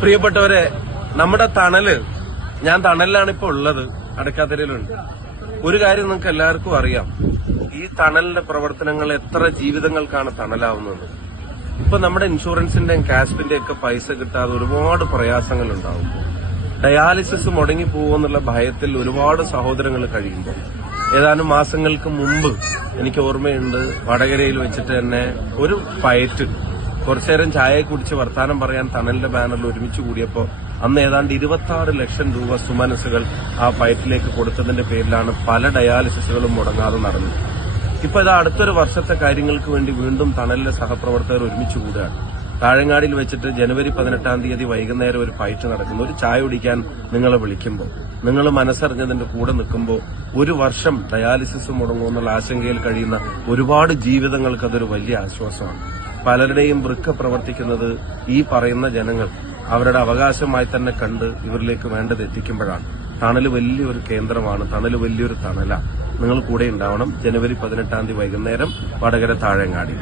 പ്രിയപ്പെട്ടവരെ, നമ്മുടെ തണല്, ഞാൻ തണലിലാണ് ഇപ്പൊ ഉള്ളത്, അടക്കാത്തരയിലുണ്ട്. ഒരു കാര്യം നിങ്ങൾക്ക് എല്ലാവർക്കും അറിയാം, ഈ തണലിന്റെ പ്രവർത്തനങ്ങൾ എത്ര ജീവിതങ്ങൾക്കാണ് തണലാവുന്നത്. ഇപ്പൊ നമ്മുടെ ഇൻഷുറൻസിന്റെയും കാസ്പിന്റെ ഒക്കെ പൈസ കിട്ടാതെ ഒരുപാട് പ്രയാസങ്ങൾ ഉണ്ടാവും. ഡയാലിസിസ് മുടങ്ങിപ്പോകുമെന്നുള്ള ഭയത്തിൽ ഒരുപാട് സഹോദരങ്ങൾ കഴിയുമ്പോൾ ഏതാനും മാസങ്ങൾക്ക് മുമ്പ് എനിക്ക് ഓർമ്മയുണ്ട്, വടകരയിൽ വെച്ചിട്ട് തന്നെ ഒരു ഫയറ്റ് കുറച്ചുനേരം ചായ കുടിച്ച് വർത്താനം പറയാൻ തണലിന്റെ ബാനറിൽ ഒരുമിച്ച് കൂടിയപ്പോൾ അന്ന് ഏതാണ്ട് 26 ലക്ഷം രൂപ സുമനസുകൾ ആ ഫയറ്റിലേക്ക് കൊടുത്തതിന്റെ പേരിലാണ് പല ഡയാലിസിസുകളും മുടങ്ങാതെ നടന്നത്. ഇപ്പൊ ഇത് അടുത്തൊരു വർഷത്തെ കാര്യങ്ങൾക്ക് വേണ്ടി വീണ്ടും തണലിലെ സഹപ്രവർത്തകർ ഒരുമിച്ച് കൂടുകയാണ്. താഴങ്ങാടിയിൽ വെച്ചിട്ട് ജനുവരി 18-ാം തീയതി വൈകുന്നേരം ഒരു ഫൈറ്റ് നടക്കുന്നു. ഒരു ചായ കുടിക്കാൻ നിങ്ങളെ വിളിക്കുമ്പോൾ, നിങ്ങൾ മനസ്സറിഞ്ഞതിന്റെ കൂടെ നിൽക്കുമ്പോൾ ഒരു വർഷം ഡയാലിസിസ് മുടങ്ങുമെന്നുള്ള ആശങ്കയിൽ കഴിയുന്ന ഒരുപാട് ജീവിതങ്ങൾക്ക് അതൊരു വലിയ ആശ്വാസമാണ്. പലരുടെയും വൃക്ക പ്രവർത്തിക്കുന്നത് ഈ പറയുന്ന ജനങ്ങൾ അവരുടെ അവകാശമായി തന്നെ കണ്ട് ഇവരിലേക്ക് വേണ്ടത് എത്തിക്കുമ്പോഴാണ്. തണല് വലിയൊരു കേന്ദ്രമാണ്, തണല് വലിയൊരു തണലാണ്. നിങ്ങൾ കൂടെ ഉണ്ടാവണം. ജനുവരി 18-ാം തീയതി വൈകുന്നേരം വടകര താഴങ്ങാടി.